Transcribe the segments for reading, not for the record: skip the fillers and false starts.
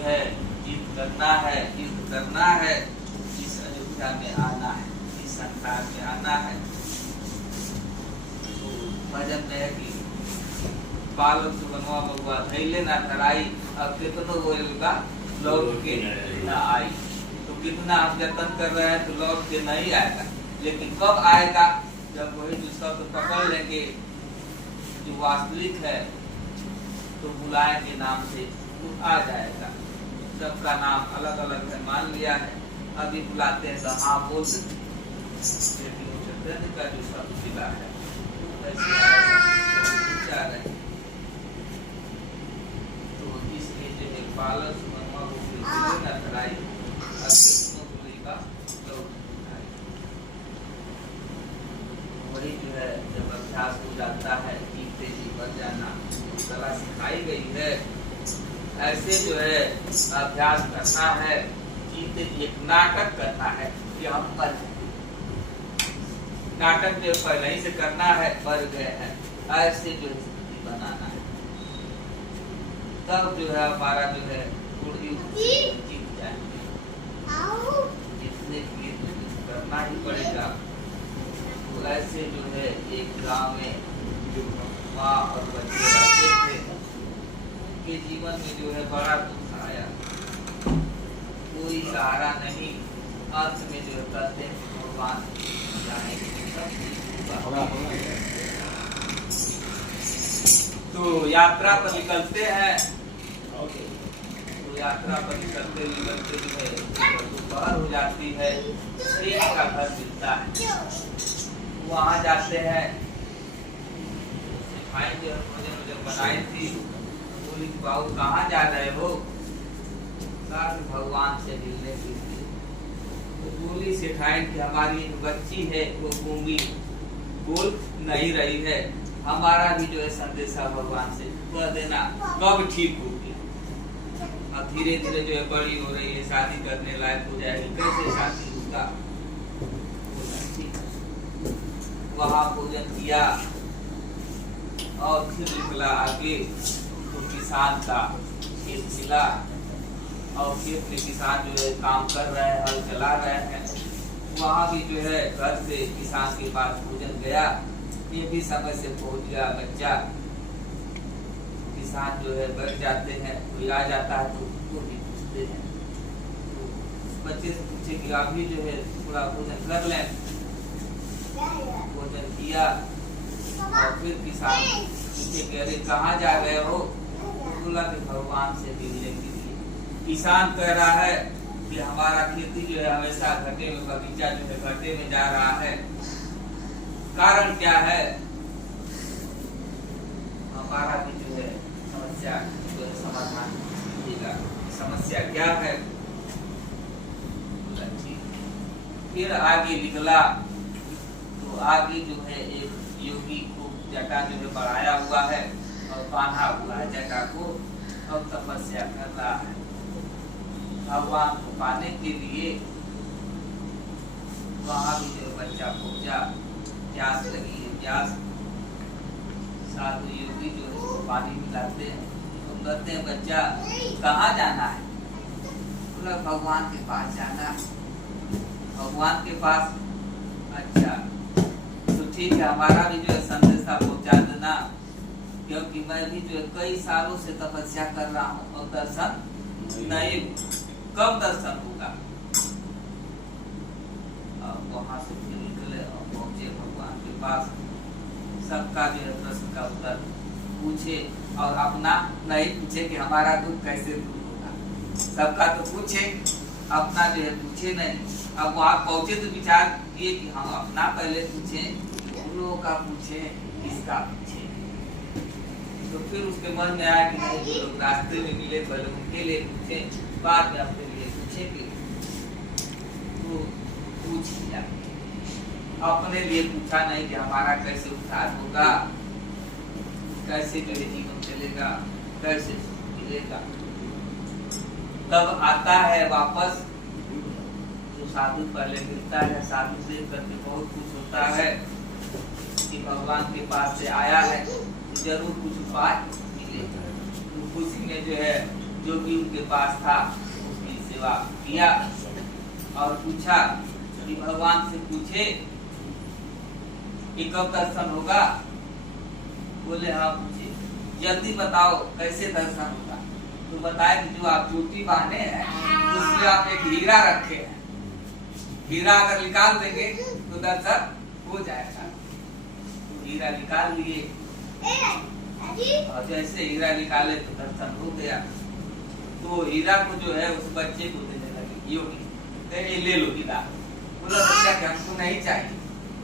जो है जीत करना है, युद्ध करना है, इस अयोध्या में आना है, इस संसार में आना है। तो भजन में है कि बालक सुगनवा बउआ धैले ना धराई, अब कितनो बोलेगा लौट के न आई। तो कितना हम जतन कर रहे हैं तो लौट के नहीं आएगा, लेकिन कब आएगा? जब वही जो शब्द पकड़ लेंगे जो वास्तविक है तो बुलाएंगे नाम से तो आ जाएगा। सबका नाम अलग अलग है, मान लिया है, अभी बुलाते हैं तो हाँ बोल सकते, लेकिन चैतन्य का जो शब्द मिला है क्या रहे। तो इसलिए जो है पालक सुगनमा को न धराई, वही जो है जब अभ्यास हो जाता है जीते जी बन जाना, कला सिखाई गई है। ऐसे जो है अभ्यास करना है, जीते जी एक नाटक करना है कि हम बन, नाटक जो पहले ही से करना है, बढ़ गए हैं, ऐसे जो स्थिति बनाना है, तब जो है हमारा जो है जीत जाएंगे। इसलिए करना ही पड़ेगा। तो ऐसे जो है एक गांव में जो माँ और बच्चे रहते थे, उनके जीवन में जो है बड़ा दुख आया, कोई सहारा नहीं। अंत में जो है कहते हैं भगवान तो यात्रा पर निकलते हैं। तो यात्रा पर निकलते निकलते जो है दोपहर हो जाती है, शेष का घर मिलता है, वहाँ जाते हैं। जो भोजन बनाई थी, बोली बाबू कहाँ जा रहे हो? भगवान से मिलने के लिए। तो बोली सेठाई कि हमारी बच्ची है वो गूंगी, बोल नहीं रही है, हमारा भी जो है संदेशा भगवान से कह देना, कब ठीक होगी। अब धीरे धीरे जो है बड़ी हो रही है, शादी करने लायक हो जाएगी, कैसे शादी होगा? वहाँ भोजन किया और फिर निकला आगे। तो किसान का खेत मिला और खेत में किसान जो है काम कर रहे हैं, हल चला रहे हैं। वहाँ भी जो है घर से किसान के पास भोजन गया, ये भी समय से पहुँच गया बच्चा। किसान जो है बैठ जाते हैं, कोई आ जाता है तो उनको भी पूछते हैं, तो बच्चे से पूछे कि अभी जो है थोड़ा भोजन कर लें। भोजन किया और फिर किसान पूछे कि अरे कहाँ जा रहे हो? बोला कि भगवान से मिलने के लिए। किसान कह रहा है कि हमारा खेती जो है हमेशा घाटे में, बगीचा जो है घाटे में जा रहा है, कारण क्या है? हमारा भी जो है समस्या जो है समाधान मिलेगा। समस्या क्या है? फिर आगे निकला तो आगे जो है एक योगी को जटा जो है बढ़ाया हुआ है और बांधा हुआ है जटा को, और तपस्या कर रहा है भगवान को पाने के लिए। वहाँ भी जो बच्चा पहुंचा, प्यास लगी है, प्यास। साधु योगी जो है पानी मिलाते हैं, तो कहते हैं बच्चा कहाँ जाना है? बोला भगवान के पास जाना है। भगवान के पास? अच्छा तो ठीक है, हमारा भी जो है संदेशा पहुंचा देना, क्योंकि मैं भी जो है कई सालों से तपस्या कर रहा हूँ और दर्शन नहीं, कब दर्शन होगा? वहां से फिर निकले और पहुंचे भगवान के पास। सबका जो है प्रश्न का उत्तर पूछे और अपना नहीं पूछे कि हमारा दुख कैसे दूर होगा। सबका तो पूछे, अपना जो है पूछे नहीं। अब वहाँ पहुंचे तो विचार किए कि हम अपना पहले पूछे, उन लोगों का पूछे, इसका पूछे। तो फिर उसके मन में आया कि नहीं, जो लोग रास्ते में मिले पहले उनके लिए पूछे, बाद में अपने लिए पूछेंगे। तो पूछ लिया, अपने लिए पूछा नहीं कि हमारा कैसे उद्धार होगा, कैसे जो है जीवन चलेगा, कैसे मिलेगा। तब आता है वापस, जो साधु पहले मिलता है, साधु से करके बहुत कुछ होता है कि भगवान के पास से आया है, जरूर कुछ उपाय मिलेगा। तो खुशी में जो है जो भी उनके पास था उसकी सेवा किया और पूछा कि भगवान से पूछे कि कब दर्शन होगा। बोले हाँ पूछे, जल्दी बताओ कैसे दर्शन होगा। तो बताए कि जो आप चोटी बांधे हैं उसमें आप एक हीरा रखे हैं, हीरा अगर निकाल देंगे तो दर्शन हो जाएगा। तो हीरा निकाल लिए और जैसे हीरा निकाले तो दर्शन हो गया। तो हीरा को जो है उस बच्चे को देने लगे योगी, ले लो हीरा। बोला बच्चा कि हमको नहीं चाहिए।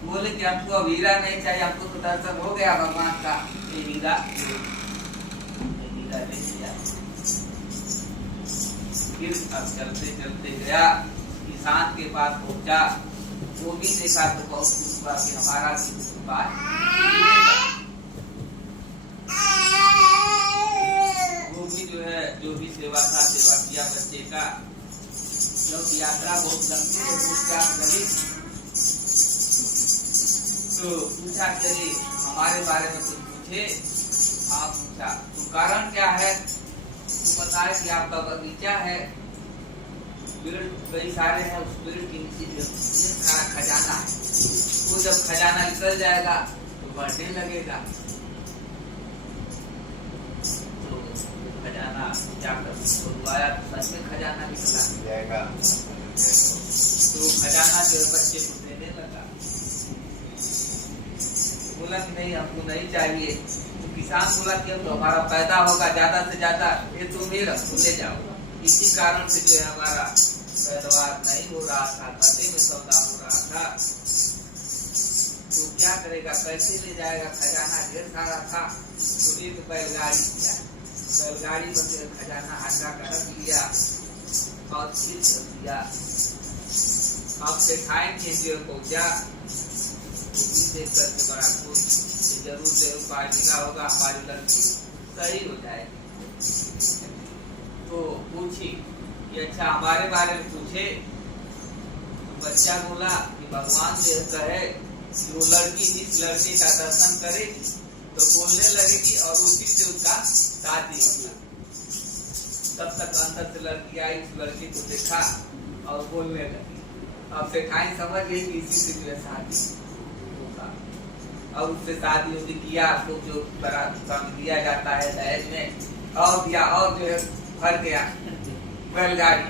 बोले कि हमको अब हीरा नहीं चाहिए, हमको तो दर्शन हो गया भगवान का, ये हीरा ले लिया। फिर अब चलते चलते गया, किसान के पास पहुंचा। वो भी देखा तो बहुत खुश हुआ कि हमारा बात वो भी जो है जो भी सेवा था सेवा किया बच्चे का। जब यात्रा बहुत लंबी है तो पूछा चलिए हमारे बारे में कुछ पूछे। हाँ पूछा, तो कारण क्या है? तो बताया कि आपका बगीचा है, पेड़ कई सारे हैं, उस पेड़ के नीचे सारा खजाना है। वो जब खजाना निकल जाएगा तो बढ़ने लगेगा। तो खजाना जाकर खुलवाया तो सच में खजाना निकला जाएगा। तो खजाना जो बच्चे को देने लगा। बोला कि नहीं हमको नहीं चाहिए। तो किसान बोला कि अब तो हमारा पैदा होगा ज्यादा से ज्यादा, ये तुम ही रखो ले जाओ। इसी कारण से जो है हमारा पैदावार नहीं हो रहा था, घाटे में सौदा हो रहा था। तो क्या करेगा, कैसे ले जाएगा? खजाना ढेर सारा था। तो एक बैलगाड़ी किया, बैलगाड़ी पर खजाना हटा कर रख लिया और फिर रख दिया। अब दिखाएंगे जो पहुंचा देख करके बड़ा खुश, जरूर से उपाय मिला होगा, हमारी लड़की सही हो जाएगी। तो पूछी कि अच्छा हमारे बारे में पूछे। तो बच्चा बोला कि भगवान से कहे कि वो लड़की जिस लड़के का दर्शन करेगी तो बोलने लगेगी और उसी से उसका शादी होगा। तब तक अंदर से लड़की आई, उस लड़के को देखा और बोलने लगी। अब सेठाई समझ गई कि इसी से जो है शादी होगा और उससे शादी उन्होंने किया। तो जो बरात दिया जाता है दहेज में और दिया और जो है भर गया बैलगाड़ी।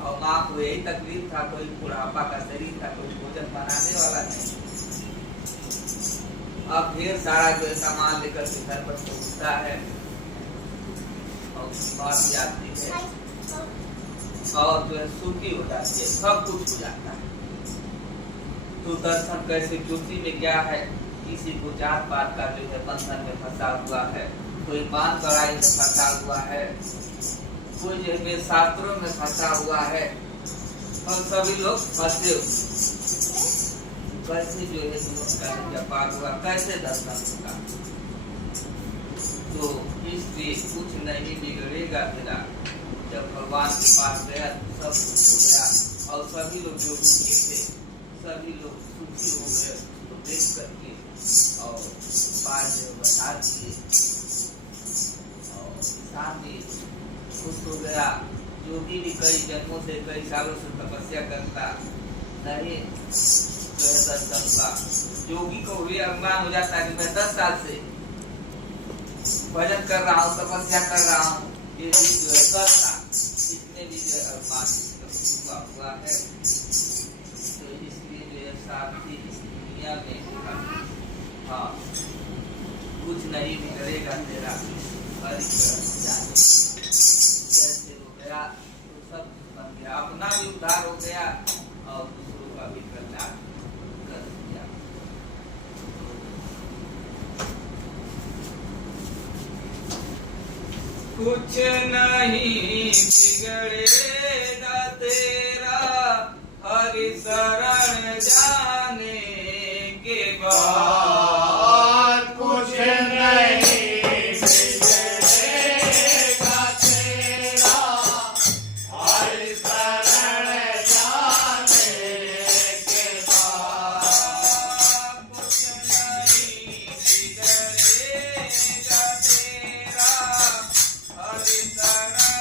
और माँ को यही तकलीफ था, कोई बुढ़ापा का शरीर था, कोई भोजन बनाने वाला नहीं। अब ढेर सारा जो है सामान लेकर के घर पर पहुंचता है और बात जाती है और जो है सुखी हो जाती है, सब कुछ हो जाता है। तो दर्शन कैसे ज्योति में क्या है, किसी को जात पात का जो है बंधन में फंसा हुआ है, कोई मान कड़ाई में फंसा हुआ है, कोई जो है शास्त्रों में फंसा हुआ है, और सभी लोग फंसे हुए। कैसे जो है जीवन का पार हुआ, कैसे दर्शन होगा? तो इसलिए कुछ नहीं बिगड़ेगा तेरा। जब भगवान के पास गया तो सब कुछ हो गया और सभी लोग जो दुखी थे सभी लोग सुखी हो गए। तो देख करके और पार बता दिए और किसान भी खुश हो गया। योगी भी कई जन्मों से कई सालों से तपस्या करता नहीं जो है दर्शन हुआ। योगी को भी अभिमान हो जाता है कि मैं 10 साल से भजन कर रहा हूँ, तपस्या कर रहा हूँ, ये भी जो है 10 साल, इसमें भी जो है अभिमान हुआ है। तो इसलिए जो है साथी इस दुनिया में हाँ कुछ नहीं बिगड़ेगा तेरा, हर जैसे हो गया तो सब बन गया, अपना भी उद्धार हो गया और दूसरों का भी कल्याण कर दिया। कुछ नहीं बिगड़ेगा तेरा हरि शरण जाने के बाद। कुछ नहीं बिगड़ेगा तेरा हरि शरण जाने के बाद। कुछ नहीं बिगड़ेगा तेरा हरि शरण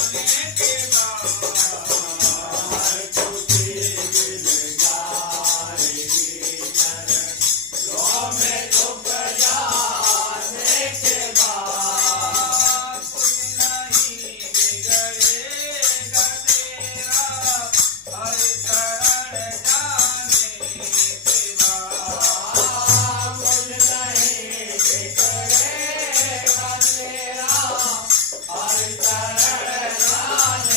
हरि शरण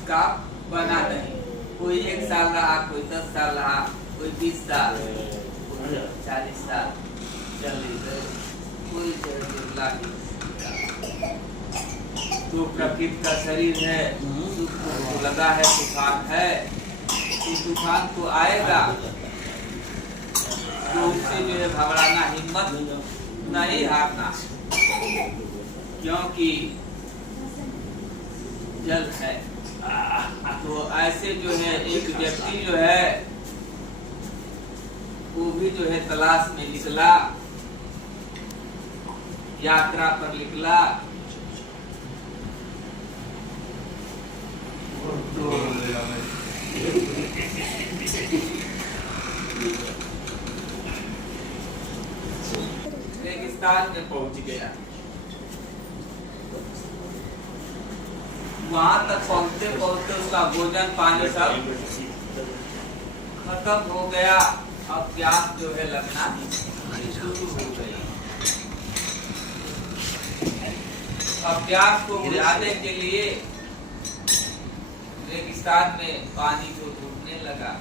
उसका बना नहीं। कोई 1 साल रहा, कोई 10 साल रहा, कोई 20 साल, कोई 40 साल चली गए, कोई जरूर तो प्रकृति का शरीर है, तो लगा है तूफान है, तो तूफान तो आएगा, तो उससे जो है घबराना, हिम्मत नहीं हारना, क्योंकि जल है। तो ऐसे जो है एक व्यक्ति जो है वो भी जो है तलाश में निकला, यात्रा पर निकला। तो रेगिस्तान में पहुंच गया। वहां तक पहुंचते पहुंचते उसका भोजन पानी सब खत्म हो गया। अब प्यास जो है लगना शुरू हो गई। अब प्यास को बुझाने के लिए रेगिस्तान में पानी को ढूंढने लगा।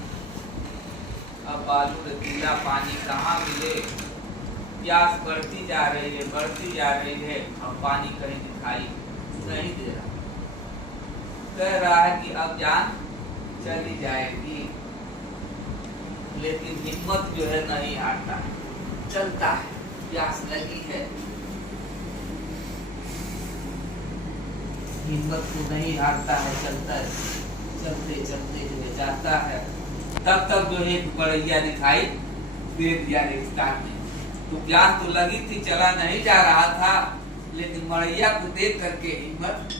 अब बालू रेतीला पानी कहाँ मिले? प्यास बढ़ती जा रही है, बढ़ती जा रही है। अब पानी कहीं दिखाई नहीं दे रहा। कह रहा है कि अब जान चली जाएगी, लेकिन हिम्मत जो है नहीं हारता, चलता है। प्यास लगी है, हिम्मत को नहीं हारता है, चलता है। चलते चलते जो है जाता है। तब तक जो है एक बड़ैया दिखाई दे दिया रेगिस्तान में। तो प्यास तो लगी थी, चला नहीं जा रहा था, लेकिन बड़ैया को देख करके हिम्मत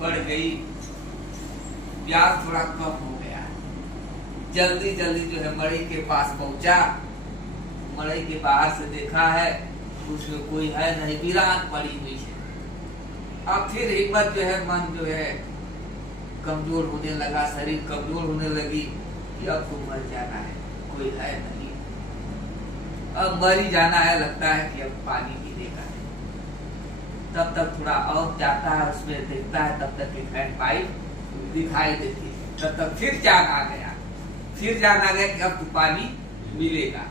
बढ़ गई। प्यास थोड़ा कम हो गया। जल्दी जल्दी जो है मड़ई के पास पहुंचा। मड़ई के बाहर से देखा है, उसमें कोई है नहीं, वीरान पड़ी हुई है। अब फिर हिम्मत जो है, मन जो है कमजोर होने लगा, शरीर कमजोर होने लगी कि अब तो मर जाना है, कोई है नहीं, अब मर ही जाना है, लगता है कि अब पानी मिलेगा। तब तक थोड़ा और जाता है, उसमें देखता है, तब तक एक हैंड पाइप दिखाई देती है। तब तक फिर जान आ गया, फिर जान आ गया कि अब तो पानी मिलेगा।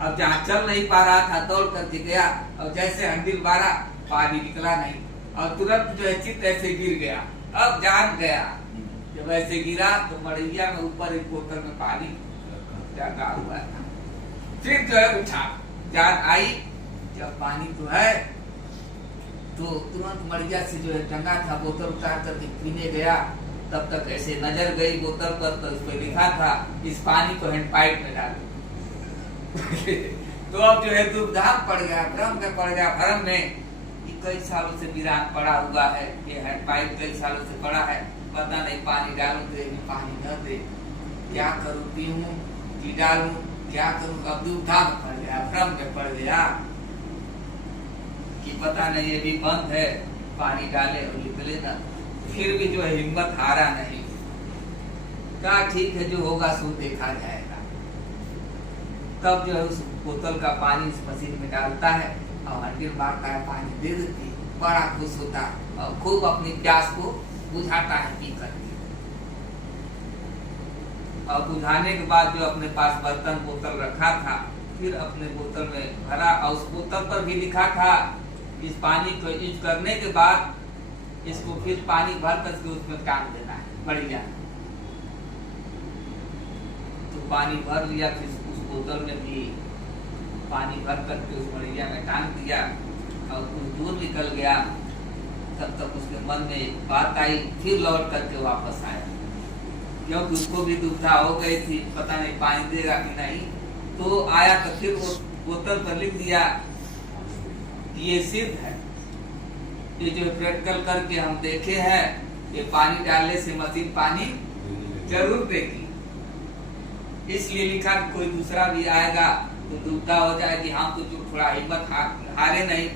अब जहाँ चल नहीं पा रहा था, दौड़ करके गया और जैसे हंडिल मारा, पानी निकला नहीं और तुरंत जो है चित्त ऐसे गिर गया। अब जान गया, जब ऐसे गिरा तो मड़ैया में ऊपर एक बोतल में पानी रखा हुआ था। फिर जो है उठा, जान आई, जब पानी तो है, तो तुरंत मड़ैया से जो है टंगा था, बोतल उतार करके पीने गया। तब तक ऐसे नजर गई बोतल पर, तो उस पर लिखा था, इस पानी को हैंड पाइप में डालो। तो अब जो है दुविधा पड़ गया, भ्रम में पड़ गया, भ्रम में कई सालों से वीरान पड़ा हुआ है, ये हैंड पाइप कई सालों से पड़ा है, पता नहीं पानी डालूं तो पानी न दे, क्या करूं, पीऊं कि डालूं, क्या करूं। अब दुविधा में पड़ गया, भ्रम में पड़ गया कि पता नहीं ये भी बंद है, पानी डाले और निकले ना। फिर भी जो है हिम्मत हारा नहीं, क्या ठीक है, जो होगा सो देखा जाएगा। तब जो है उस बोतल का पानी इस मशीन में डालता है और हंडिल मारता है, पानी दे देती, बड़ा खुश होता और खूब अपनी प्यास को बुझाता है पी करके। और बुझाने के बाद जो अपने पास बर्तन बोतल रखा था, फिर अपने बोतल में भरा और उस बोतल पर भी लिखा था, इस पानी को यूज करने के बाद इसको फिर पानी भर करके उसमें टांग देना है, बढ़िया। तो पानी भर लिया, फिर उस बोतल में भी पानी भर करके उस मड़ैया में टांग दिया और कुछ दूर निकल गया। तब तक उसके मन में एक बात आई, फिर लौट करके वापस आया, क्योंकि उसको भी दुविधा हो गई थी, पता नहीं पानी देगा कि नहीं। तो आया तो फिर वो बोतल पर लिख दिया कि ये सिद्ध है, ये जो प्रैक्टिकल करके हम देखे हैं, ये पानी डालने से मशीन पानी जरूर देगी। इसलिए लिखा कि कोई दूसरा भी आएगा तो दुविधा हो जाएगी, हम तो जो थोड़ा हिम्मत हारे नहीं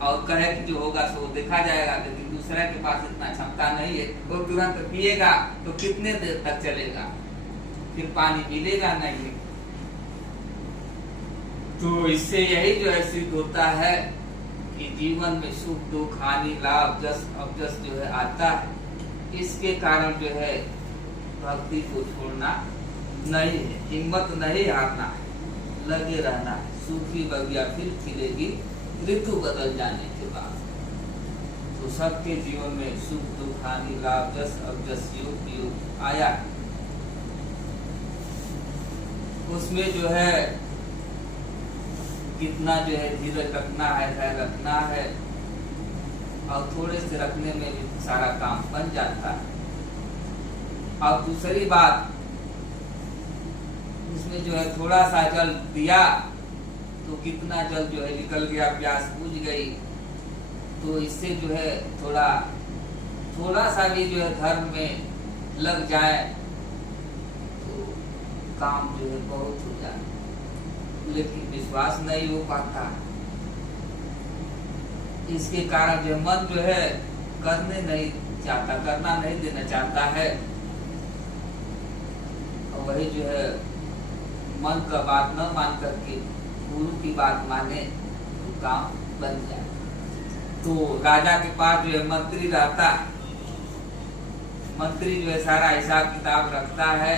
और कहे कि जो होगा सो देखा जाएगा। लेकिन दूसरे के पास इतना क्षमता नहीं है, वो तुरंत पिएगा तो कितने देर तक चलेगा, फिर पानी मिलेगा नहीं। तो इससे यही जो है सिद्ध होता है कि जीवन में सुख दुख हानि लाभ जस अवजस जो है आता है, इसके कारण जो है भक्ति को छोड़ना नहीं है, हिम्मत नहीं हारना है, लगे रहना है। सूखी बगिया फिर खिलेगी ऋतु बदल जाने के बाद। तो सबके जीवन में सुख दुख हानि लाभ जस अवजस योग योग आया, उसमें जो है कितना जो है धीरज रखना है, धैर्य रखना है, और थोड़े से रखने में भी सारा काम बन जाता है। और दूसरी बात, उसमें जो है थोड़ा सा जल दिया तो कितना जल जो है निकल गया, प्यास बुझ गई। तो इससे जो है थोड़ा सा भी जो है धर्म में लग जाए तो काम जो है बहुत हो जाए, लेकिन विश्वास नहीं हो पाता। इसके कारण जो मन जो है करने नहीं चाहता, करना नहीं देना चाहता है, और वही जो है मन का बात न मान करके गुरु की बात माने तो काम बन जाए। तो राजा के पास जो है मंत्री रहता है, मंत्री जो है सारा हिसाब किताब रखता है,